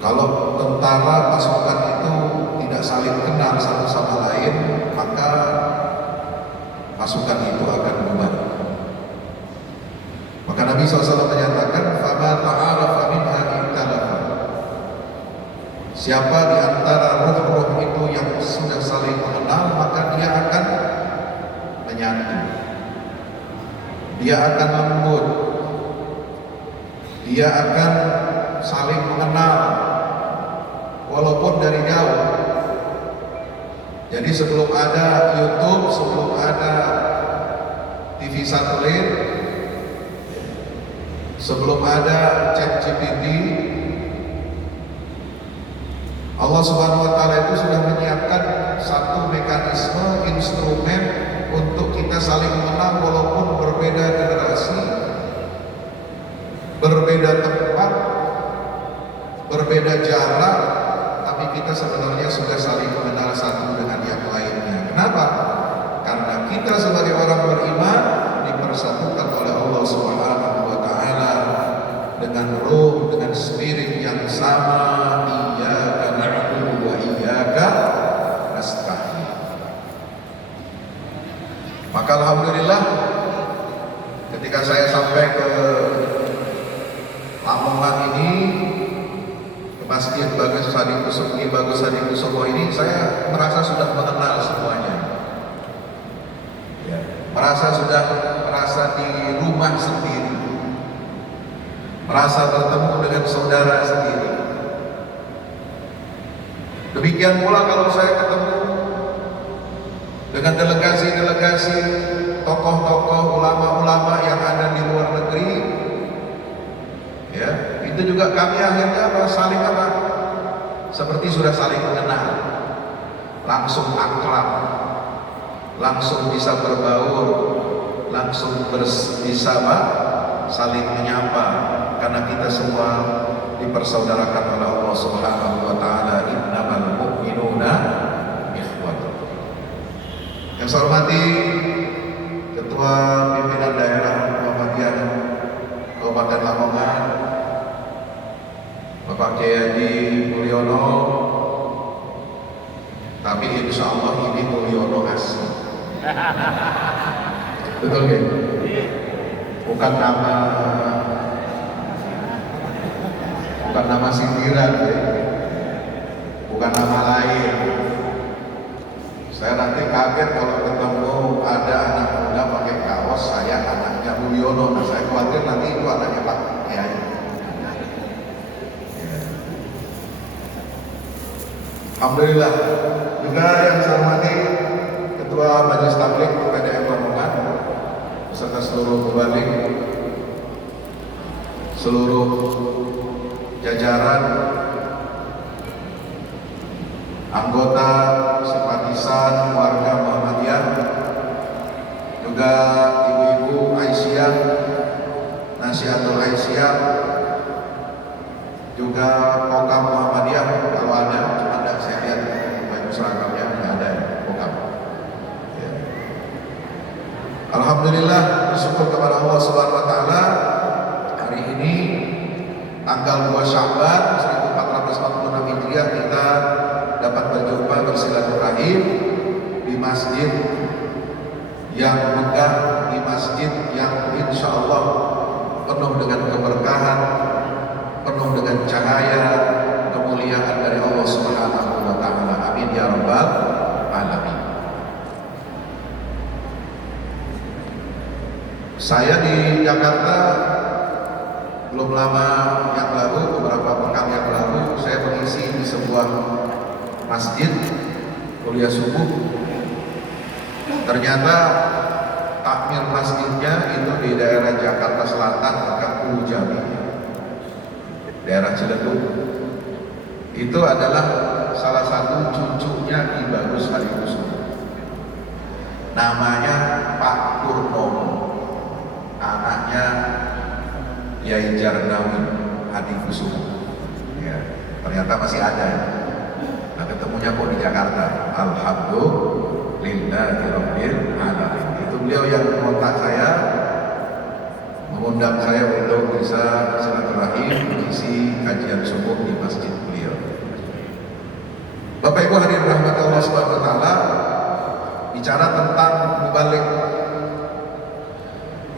Kalau tentara pasukan itu tidak saling kenal satu sama lain, maka pasukan itu akan bubar. Maka Nabi SAW menyatakan, "Fama ta'arafa minha ikhtalafa." Siapa di antara ruh-ruh itu yang sudah saling mengenal, maka dia akan menyatu. Dia akan lembut. Dia akan saling mengenal walaupun dari jauh. Jadi sebelum ada YouTube, sebelum ada TV satelit, sebelum ada ChatGPT, Allah Subhanahu wa taala itu sudah menyiapkan satu mekanisme, instrumen untuk kita saling mengenal walaupun berbeda generasi, berbeda tempat, berbeda jarak, tapi kita sebenarnya sudah saling mengenal satu dengan yang lainnya. Kenapa? Karena kita sebagai orang beriman dipersatukan oleh Allah Subhanahu wa taala dengan ruh, dengan spirit yang sama. Iyyaka na'budu wa iyyaka nasta'in. Maka alhamdulillah ketika saya sampai ke Lamongan ini, ke Masjid Bagus Hadi Kusumo ini, saya merasa sudah mengenal semuanya. Merasa di rumah sendiri, merasa bertemu dengan saudara sendiri. Demikian pula kalau saya ketemu dengan delegasi-delegasi, tokoh-tokoh, ulama-ulama yang ada di luar negeri, ya, itu juga kami akhirnya saling seperti sudah saling mengenal, langsung akrab, langsung bisa berbaur, langsung bisa saling menyapa, karena kita semua dipersaudarakan oleh Allah Subhanahu wa taala. Innamal mu'minuna ikhwatun. Yang saya hormati Ketua Pimpinan Daerah Muhammadiyah Kabupaten Lamongan, Bapak Kiai Haji Mulyono, tapi insya Allah ini Mulyono asli. Betul kan? Bukan nama sindiran, ya. Bukan nama lain. Saya nanti kaget kalau ketemu ada anak muda pakai kaos saya anaknya Mulyono. Nah, saya khawatir nanti itu anaknya Pak Kiai. Alhamdulillah. Juga yang saya hormati Ketua Majelis Tabligh PDM Lamongan beserta seluruh pembalik, seluruh jajaran, anggota, simpatisan, warga Muhammadiyah, juga ibu-ibu Aisyah, Nasihatul Aisyah, juga Kokam Muhammadiyah kalau ada, cuma ada saya lihat baju seragamnya nggak ada Kokam. Ya. Alhamdulillah, bersyukur kepada Allah Subhanahu wa taala, hari ini tanggal 2 Sya'ban 1446 Hijriah kita dapat berjumpa bersilaturahim di masjid yang megah, di masjid yang insya Allah penuh dengan keberkahan, penuh dengan cahaya kemuliaan dari Allah Subhanahu wa taala. Amin ya rabbal alamin. Saya di Jakarta belum lama yang lalu, beberapa pekan yang lalu, saya mengisi di sebuah masjid kuliah subuh. Ternyata takmir masjidnya itu di daerah Jakarta Selatan, dekat Ulu Jami, daerah Ciledug. Itu adalah salah satu cucunya Ki Bagus Hadi Kusumo. Namanya Pak Purnomo, anaknya Yai Jarnawi Hadi Kusumo. Ya, ternyata masih ada. Nah, ketemunya kok di Jakarta. Alhamdulillahirabbil alamin. Itu beliau yang mengontak saya, mengundang saya untuk bisa silaturahim mengisi kajian subuh di masjid beliau. Bapak Ibu hadirin rahmat Allah Subhanahu wa taala, bicara tentang mubalik,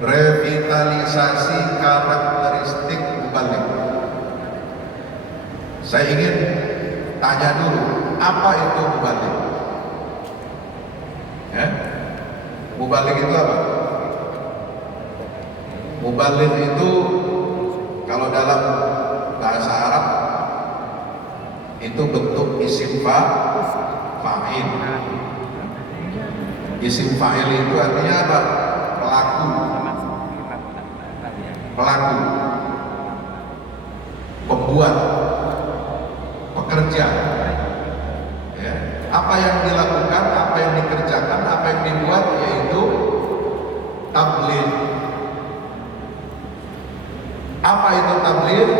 revitalisasi karakteristik mubalik. Saya ingin tanya dulu, apa itu mubalik? Ya? Mubalik itu apa? Mubalik itu kalau dalam bahasa Arab itu bentuk isim fa'il. Isim fa'il itu artinya apa? Pelaku. Pelaku. Pembuat. Pekerja. Ya. Apa yang dilakukan, apa yang dikerjakan, apa yang dibuat, yaitu tabligh. Apa itu tabligh?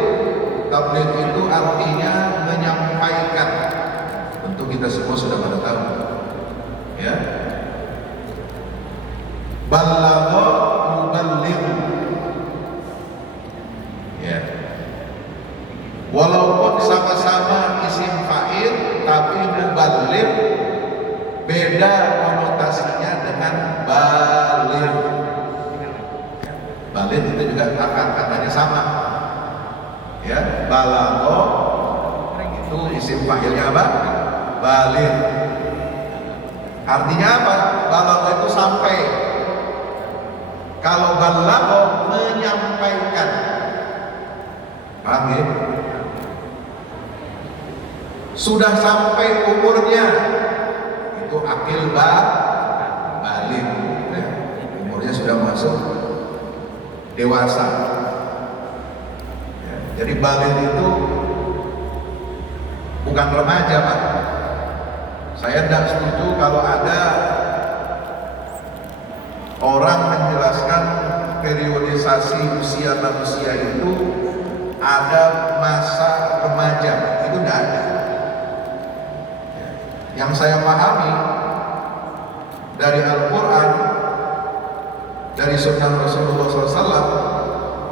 Tabligh itu artinya menyampaikan. Tentu kita semua sudah pada tahu. Ya. Balagha yuballigh. Ya. Walaupun sama-sama isim fa'il, tapi muballigh beda konotasinya dengan baligh. Baligh itu juga katanya sama. Ya, balagha itu isim fa'ilnya apa? Baligh. Artinya apa? Balagha itu sampai. Kalau balagha menyampaikan. Paham ya? Sudah sampai umurnya, itu akil baligh. Ya, umurnya sudah masuk dewasa. Ya, jadi baligh itu bukan remaja, Pak. Saya tidak setuju kalau ada orang menjelaskan periodisasi usia manusia itu ada masa remaja. Itu tidak ada. Ya, yang saya pahami dari Al-Quran, dari sunnah Rasulullah SAW,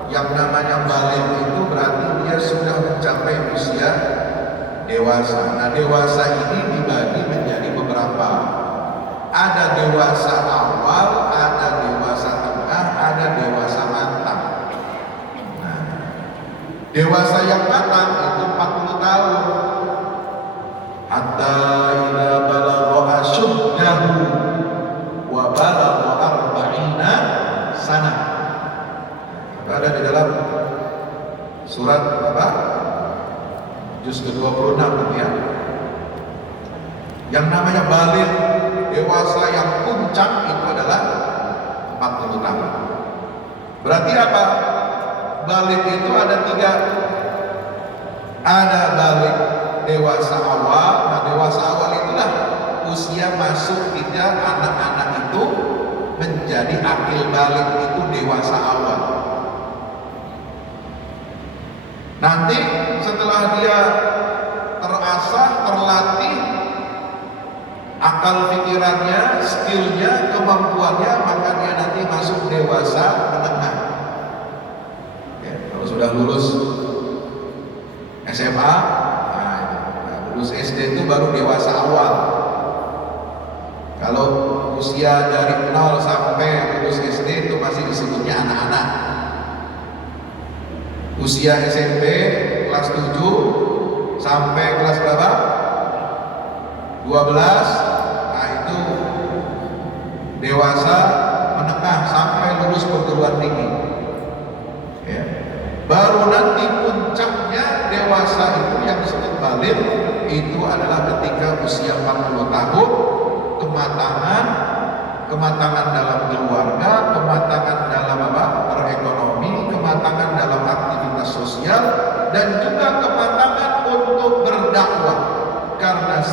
yang namanya baligh itu berarti dia sudah mencapai usia dewasa. Nah, dewasa ini dibagi menjadi beberapa. Ada dewasa awal, ada dewasa tengah, ada dewasa matang. Nah, dewasa yang matang itu 40 tahun. Hatta idza balagha asyuddahu wa balagha arba'ina sana. Ada di dalam surat apa? Juz ke-26 ya. Yang namanya baligh, dewasa yang puncak itu adalah 40 tahun. Berarti apa? Baligh itu ada 3. Ada baligh dewasa awal. Nah, dewasa awal itulah usia masuk kita anak-anak itu menjadi akil baligh, itu dewasa awal. Nanti setelah dia terasah, terlatih akal pikirannya, skillnya, kemampuannya, maka dia nanti masuk dewasa menengah. Ya, kalau sudah lulus SMA, lulus SD itu baru dewasa awal. Kalau usia dari 0 sampai lulus SD itu masih disebutnya anak-anak. Usia SMP kelas 7 sampai kelas berapa? 12. Nah, itu dewasa menengah sampai lulus perguruan tinggi. Ya. Baru nanti puncaknya dewasa itu yang disebut baligh itu adalah ketika usia 40 tahun, kematangan dalam keluarga, kematangan